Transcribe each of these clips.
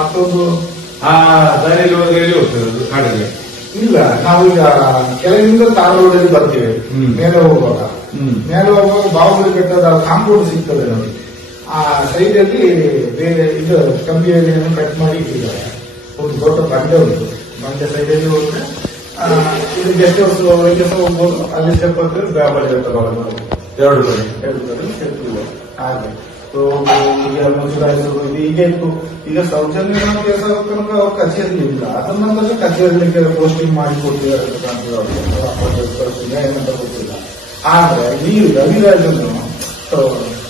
ಮತ್ತೊಂದು ಆ ದಾರಿಯಲ್ಲಿ ಹೋಗಿ ಹೋಗ್ತದೆ ಅದು ಕಾಡಿಗೆ. ಇಲ್ಲ, ನಾವೀಗ ಕೆಳಗಿಂದ ತಾರ್ ರೋಡಲ್ಲಿ ಬರ್ತೀವಿ. ಮೇಲೆ ಹೋಗುವಾಗ ಬಾಹುಬಲಿ ಬೆಟ್ಟದ ಕಾಂಪೌಂಡ್ ಸಿಗ್ತದೆ ನೋಡಿ. ಆ ಸೈಡ್ ಅಲ್ಲಿ ಬೇರೆ ಇದು ಕಂಬಿಯಲ್ಲಿ ಕಟ್ ಮಾಡಿ ಇಟ್ಟಿದ್ದಾರೆ. ಒಂದು ದೊಡ್ಡ ಬಂಡೆ ಉಂಟು. ಬಂಡೆ ಸೈಡ್ ಅಲ್ಲಿ ಹೋದ್ರೆ ಇದು ಗೆಸ್ಟ್ ಹೌಸ್ ಹೋಗ್ಬೋದು. ಅಲ್ಲಿ ಸ್ಟೆಪ್ ಹತ್ತಿರ ಬಾಹುಬಲಿ ಬೆಟ್ಟ ಬರೋದು. ಎರಡು ಕಡೆ ಸ್ಟೆಪ್ ಇದೆ ಹಾಗೆ. ಈಗ ಮುಜರಾಯಿಸೋದು ಈಗ ಇತ್ತು. ಈಗ ಸೌಜನ್ಯ ಕೆಲಸ ತನಕ ಅವ್ರ ಕಚೇರಿ ಇಲ್ಲ. ಅದ್ರ ನಂತರ ಕಚೇರಿ ಪೋಸ್ಟಿಂಗ್ ಮಾಡಿ ಕೊಟ್ಟಿದ್ದಾರೆ ಏನಂತ ಗೊತ್ತಿಲ್ಲ. ಆದ್ರೆ ಈ ರವಿರಾಜನು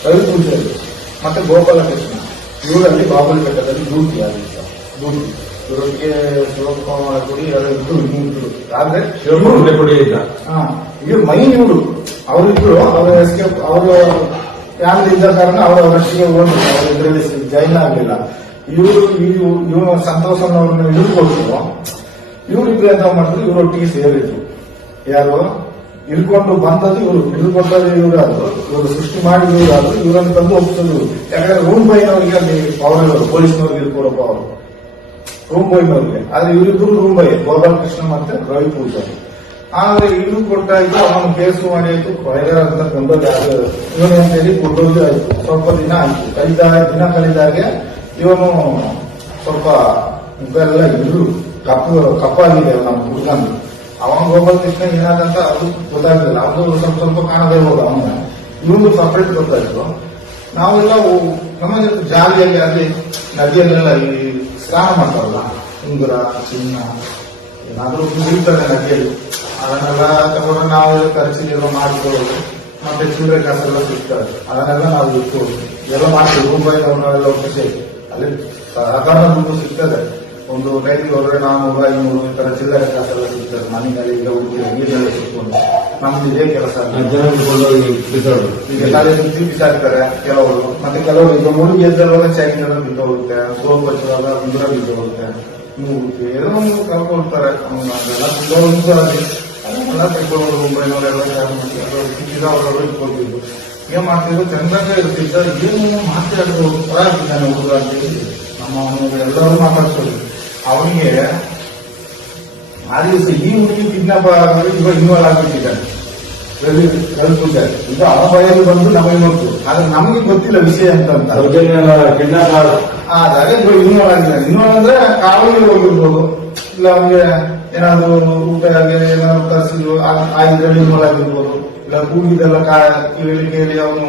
ರವಿಪೂಜಾರಿ ಮತ್ತೆ ಗೋಪಾಲಕೃಷ್ಣ ಇವರಲ್ಲಿ ಬಾಹುಬಲಿ ಬೆಟ್ಟದಲ್ಲಿ ಡ್ಯೂಟಿ ಆಗಿತ್ತು. ಇವರಿಗೆ ಶಿವಕುಮಾರ ಕೊಡಿ ಇದ್ರು ಆದ್ರೆ ಕೊಡಿ ಇಲ್ಲ. ಇವ್ರು ಮೈನ್ ಇವರು ಅವರಿದ್ರು. ಅವರ ಎಸ್ಕೇಪ್ ಅವರು ಯಾರು ಇದ್ದ ಕಾರಣ ಅವರು ಅವರಷ್ಟಿಗೆ ಓದಿದ್ರು. ಅವರು ಇದರಲ್ಲಿ ಜೈನ್ ಆಗಲಿಲ್ಲ. ಇವರು ಸಂತೋಷನವ್ರನ್ನ ಹಿಡ್ಕೊಟ್ರು. ಇವರಿಬ್ರು ಎಂತ ಮಾಡಿದ್ರು, ಇವರೊಟ್ಟಿಗೆ ಸೇರಿದ್ರು. ಯಾರು ಇಳ್ಕೊಂಡು ಬಂದದ್ದು ಇವರು, ಹಿಡ್ಕೊಟ್ಟದ್ದು ಇವರಾದ್ರು, ಇವರು ಸೃಷ್ಟಿ ಮಾಡಿದ್ರು ಇವರಾದ್ರು. ಇವರನ್ನು ತಂದು ಒಪ್ಪಿಸೋದು. ಯಾಕಂದ್ರೆ ರೂಮ್ ಬೈನವರಿಗೆ ಅಲ್ಲಿ ಪವರ್ ಪೊಲೀಸ್ನವ್ರಿಗೆ ಇರ್ಕೊಡೋ ಪವರ್ ರೂಮ್ ಬೈನವ್ರಿಗೆ. ಆದ್ರೆ ಇವರಿಬ್ರು ರೂಮ್ ಬೈ ಗೋಪಾಲಕೃಷ್ಣ ಮತ್ತೆ ರವಿ ಪೂಜಾರಿ. ಆದ್ರೆ ಇವ್ರು ಕೊಟ್ಟಾಯ್ತು, ಅವನು ಕೇಸು ಮಾಡಿ ಆಯ್ತು. ವೈರಲ್ ಅಂತ ಬಂದದ್ದು ಯಾರು ಇವನು ಅಂತೇಳಿ ಕೊಟ್ಟೋದು ಆಯ್ತು. ಸ್ವಲ್ಪ ದಿನ ಆಯ್ತು. ದಿನ ಕಳೆದಾಗೆ ಇವನು ಸ್ವಲ್ಪ ಮುಖ ಎಲ್ಲ ಇದ್ರು ಕಪ್ಪಾಗಿದೆ ನಮ್ಮ ಹುಡುಗಂದು. ಅವನ ಗೋಪಾಲಕೃಷ್ಣ ಏನಾದಂತ ಅದು ಗೊತ್ತಾಗ್ಲಿಲ್ಲ. ಅದು ಸ್ವಲ್ಪ ಕಾಣದೇ ಹೋದ ಅವನ. ಇವನು ಸಪರೇಟ್ ಗೊತ್ತಾಯ್ತು. ನಾವೆಲ್ಲ ನಮಗೆ ಜಾಲಿಯಾಗಿ ಅಲ್ಲಿ ನದಿಯಲ್ಲೆಲ್ಲ ಈ ಸ್ನಾನ ಮಾಡ್ತಾರಲ್ಲ, ಉಂಗುರ ಚಿನ್ನ ಏನಾದ್ರೂ ಇರ್ತಾರೆ ನದಿಯಲ್ಲಿ. ಅದನ್ನೆಲ್ಲ ತಗೊಂಡು ನಾವು ಖರ್ಚಿಗೆಲ್ಲ ಮಾಡಿಕೊಳ್ಳೋದು. ಮತ್ತೆ ಚಿಲ್ಲರೆ ಕಾಸೆಲ್ಲ ಸಿಗ್ತಾರೆ. ಅದನ್ನೆಲ್ಲ ನಾವು ಇಟ್ಕೊಳ್ಳೋದು ಎಲ್ಲ ಮಾಡ್ತೀವಿ. ರೂಪಾಯಿ ಅವನ್ನೆಲ್ಲ ಒಪ್ಪಿಸಿ ಅಲ್ಲಿ ಸಾಧಾರಣ ದುಡ್ಡು ಸಿಗ್ತದೆ. ಒಂದು ಟೈಮಿಗೆ ಹೋದ್ರೆ 400, 500 ಈ ತರ ಚಿಲ್ಲರೆ ಕಾಸೆಲ್ಲ ಸಿಗ್ತದೆ. ಮನೆಯಲ್ಲಿ ಈಗ ಹುಡುಗಿ ನೀರೆಲ್ಲ ಸಿಕ್ಕೊಂಡು ನಮ್ದು ಇದೇ ಕೆಲಸ. ಈಗ ತಲೆ ಸುತ್ತಿ ಬಿಸಾಡ್ತಾರೆ ಕೆಲವರು. ಮತ್ತೆ ಕೆಲವರು ಈಗ ಮುಳುಗಿ ಎದ್ದರುವಾಗ ಚೈನ್ ಎಲ್ಲ ಬಿದ್ದು ಹೋಗುತ್ತೆ. ಸೋಪ್ ಹಚ್ಚುವಾಗ ಉಂಗುರ ಬಿದ್ದು ಹೋಗುತ್ತೆ. ಮೂಗುತಿ ಏನೋ ಕಳ್ಕೊಳ್ತಾರೆ. ಅದೆಲ್ಲ ಅದನ್ನೆಲ್ಲ ತೆಗೆದುಕೊಂಡು ಮುಂಬೈನವರೆಲ್ಲ ಅವರೆಲ್ಲ ಇಟ್ಕೊಳ್ತಿದ್ರು. ಏನ್ ಮಾಡ್ತಿದ್ರು, ಚಂದ್ರಂಗ ಇರ್ತಿದ್ದ. ಏನು ಮಾತಾಡಿದ್ರು ಹೊರಾಗಿದ್ದಾನೆ ಹುಡುಗ ಅಂತ ಹೇಳಿ ನಮ್ಮ ಎಲ್ಲರೂ ಮಾತಾಡ್ಸೋದು. ಅವನಿಗೆ ಆ ದಿವಸ ಈ ಹುಡುಗಿ ಕಿಡ್ನಾಪ್ ಆಗೋದು ಇವಾಗ ಇನ್ವಾಲ್ವ್ ಆಗ್ಬಿಟ್ಟಿದ್ದಾನೆ ರವಿ ಪೂಜಾರಿ. ಇದು ಅವನ ಭಯಲ್ಲಿ ಬಂದು ನಮಗೆ ನೋಡ್ತು. ಆದ್ರೆ ನಮಗೆ ಗೊತ್ತಿಲ್ಲ ವಿಷಯ ಅಂತ ಕಿಡ್ನಾಪ್ ಆದಾಗ ಇನ್ವಾಲ್ವ್ ಆಗಿದ್ದಾನೆ. ಇನ್ವಾಲ್ವ್ ಅಂದ್ರೆ ಕಾವಲಿಗೆ ಹೋಗಿರ್ಬೋದು, ಇಲ್ಲ ಅವನಿಗೆ ಏನಾದ್ರು ಊಟ ಏನಾದ್ರು ತರಿಸಿದ್ರು ಆ ಇದ್ರಲ್ಲಿ ಇನ್ವಾಲ್ವ್ ಆಗಿರ್ಬೋದು, ಇಲ್ಲ ಕೂಗಿದೆಲ್ಲ ಕೇಳಿ ಅವನು